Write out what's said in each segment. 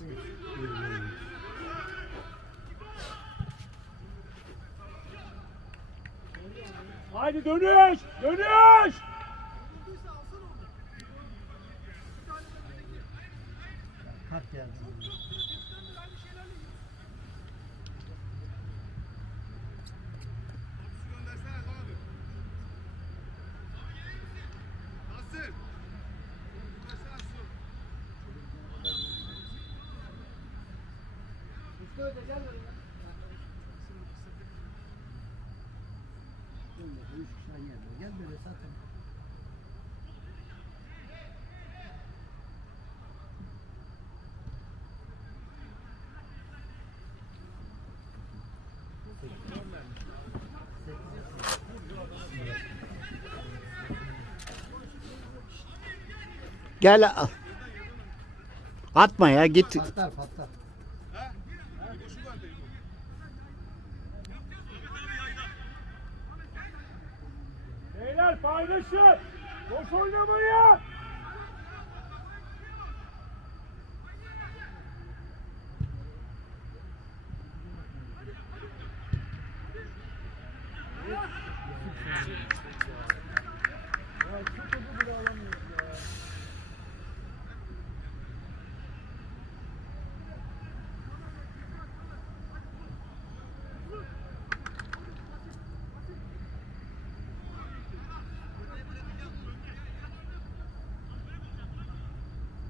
misin? Haydi dönüş! Dönüş! Kart geldi. Gel. Gel. al. Atma ya git. Patlar patlar. Beyler paylaşın! Boş oynamayın!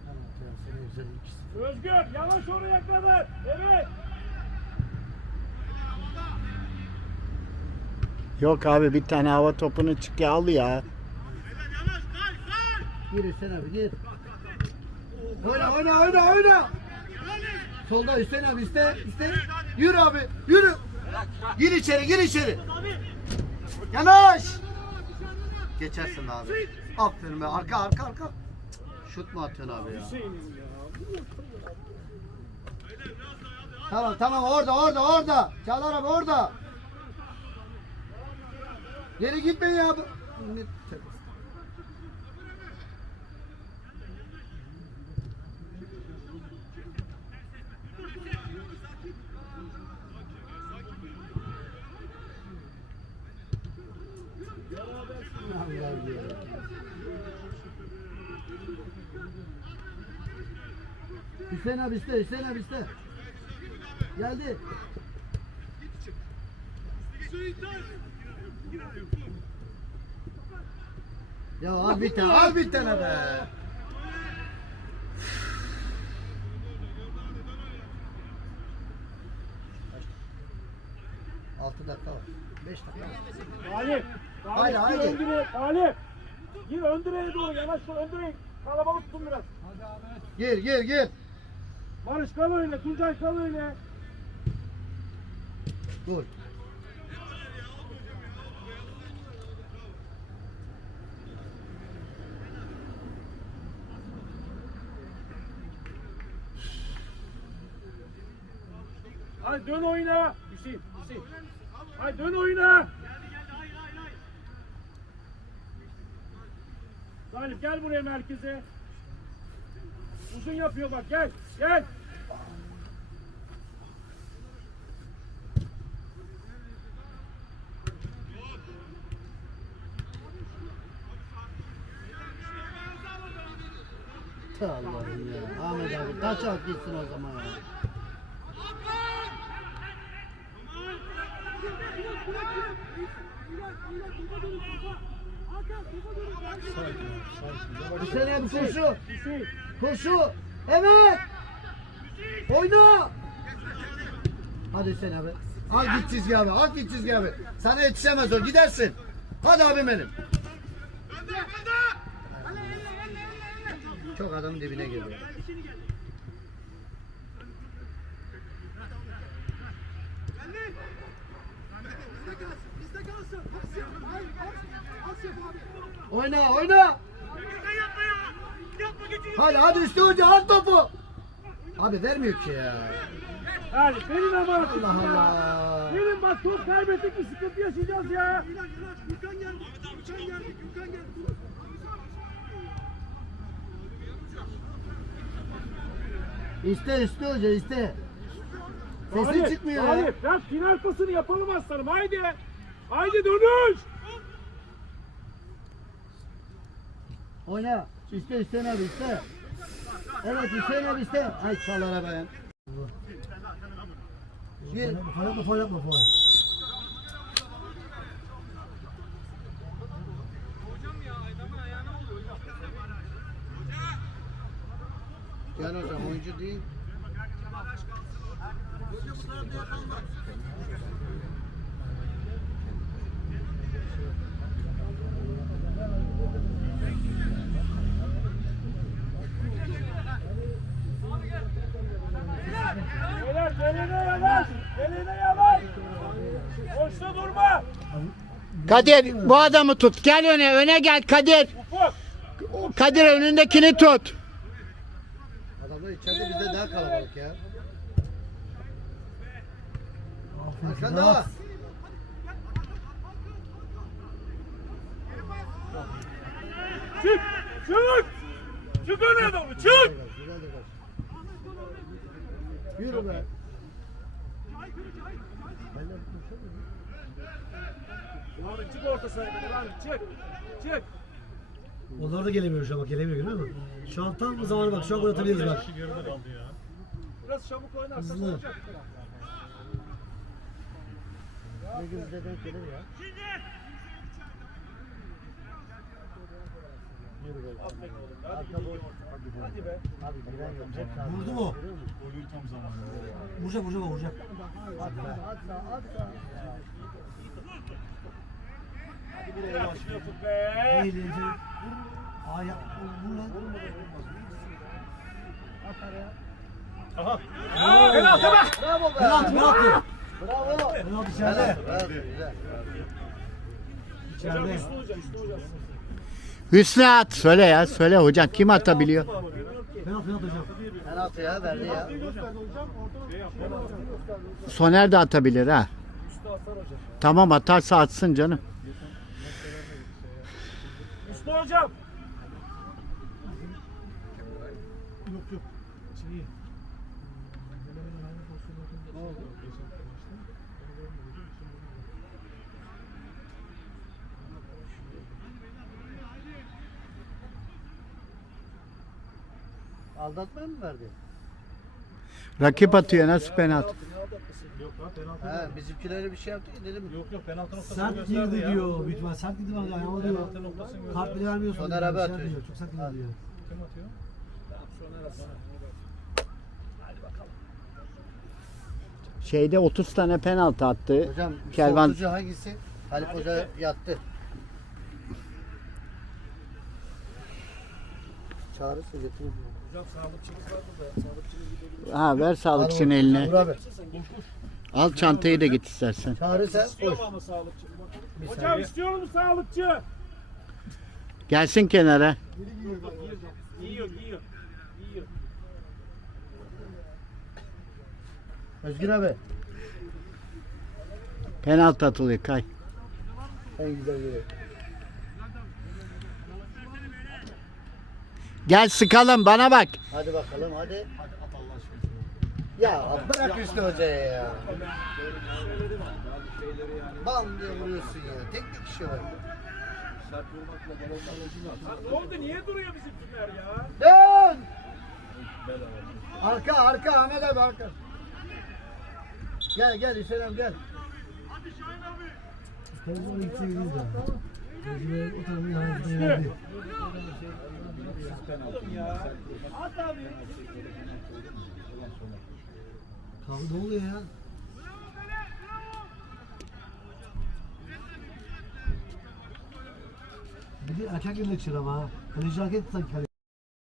Tamam tamam seni güzel ikisi. Özgür yavaş oraya kadar. Evet. Yok abi bir tane hava topunu çık ya, al ya. Gir Hüseyin abi gir. Oyna oyna oyna oyna. Solda Hüseyin abi iste iste. Yürü abi yürü. Gir içeri gir içeri. Yanaş. Geçersin abi. Aferin be arka arka arka. Şut mu atıyorsun abi ya? Tamam tamam orada orada orada. Çağlar abi orada. Geri gitme ya. Ne- Allah Hüseyin abi iste, Hüseyin abi iste. Geldi. Ya al bir tane, al bir tane be. Altı dakika var. Beş dakika var. Galip. Haydi, Galip haydi. gir ön direğe. Galip. Gir ön direğe doğru yanaş ön direğe. Kalabalık tutun biraz. Gir, gir, gir. Barış kal öyle. Tuncay kal öyle. Dur. Hadi dön oyna. Hüseyin. Hüseyin. Hadi dön oyna. Galip gel buraya merkeze. Uzun yapıyor bak gel. Gel. Allah'ım ya. Ahmet abi taç at gitsin o zaman ya. Hüseyin abi koşu. Hüseyin. Koşu. Evet. Oyna. Hadi Hüseyin abi. Al git çizgi abi. Al git çizgi abi. Sana yetişemez o. Gidersin. Hadi abim benim. Çok adam dibine geliyor. Oyna oyna. Hadi hadi üstü hoca at topu. Abi vermiyor ki ya. Hadi benim ama. Allah Allah. Benim bak top kaybettik bir sıkıntı yaşayacağız ya. İste üstü hoca iste. Sesin çıkmıyor ya. Galip, ya final pasını yapalım aslanım. Haydi. Haydi dönüş. Oyna. İste Hüseyin abi iste. Evet Hüseyin abi iste. Ay çalara ben. Bir. Faal yapma faal yapma faal. Gel hocam oyuncu değil. Beyler Kadir bu adamı tut. Gel öne. Öne gel Kadir. Kadir önündekini tut. Adamlar içeride bizde daha kalabalık ya. Arkanda var. Çık. Çık. Çık öne doğru. Çık. Yürü be. Abi çık orta sahaya. Abi çık. Çık. Onlar da gelemiyor şu an bak gelemiyor görüyor musun? Şu an tam bu zamanı bak şu an gol atabiliriz bak. Biraz çabuk oynarsak Hızlı. olacak. Ne gözle denk gelir ya. Hadi be. Abi giren yok. Hep sağ. Vurdu mu? Vuracak vuracak o, vuracak. Atsa atsa atsa. Biraz Ufuk be. İyi iyice. Aa ya vur lan. Penaltı bak. Bravo be. Penaltı penaltı. Bravo. Penaltı içeride. Hocam İçeride. üstü hocam üstü hocam. Hüsnü at. Söyle ya. Söyle hocam. Kim atabiliyor? Penaltı penaltı hocam. Penaltı ya verdi ya. Soner de atabilir ha. Tamam atarsa atsın canım. Üstü hocam. Yok yok. Şey. Aldatma mı verdi? Rakip atıyor nasıl penaltı? He, bizimkilere bir şey yaptı ki dedim. Yok yok penaltı noktasını Sert gösterdi girdi ya. diyor. Büyük ihtimal sert girdi bana ayağıma diyor. Penaltı noktasını gösterdi. Kart bile vermiyorsun. Soner diyor, abi şey atıyor. diyor, Çok sert girdi diyor. Kim atıyor? Şeyde 30 tane penaltı attı. Hocam Kelvan solcucu hangisi? Halip Hoca yattı. Çağırırsa getirin. Hocam sağlıkçımız var burada. Sağlıkçımız ha ver sağlıkçının eline. Abi. Al çantayı da git istersen. Çağırırsa İstiyor koş. mu sağlıkçı? Hocam istiyor mu sağlıkçı? Gelsin kenara. Özgür abi. Penaltı atılıyor kay. En güzel yeri. Gel sıkalım bana bak. Hadi bakalım hadi. Ya bırak Hüsnü Hoca'ya ya. Bam diye vuruyorsun ya. Tek bir kişi var. Oldu? Niye duruyor bizimkiler ya? Dön! Arka arka Ahmet abi arka. Gel gel Hüseyin abi gel. Gitse gidiyiz daha. Tecrübe o tarafın yanına verdi. Ya. At abi. Kavga ne oluyor ya? Bir de geliyor içeri ama. Kaleci hareket sanki kaleci.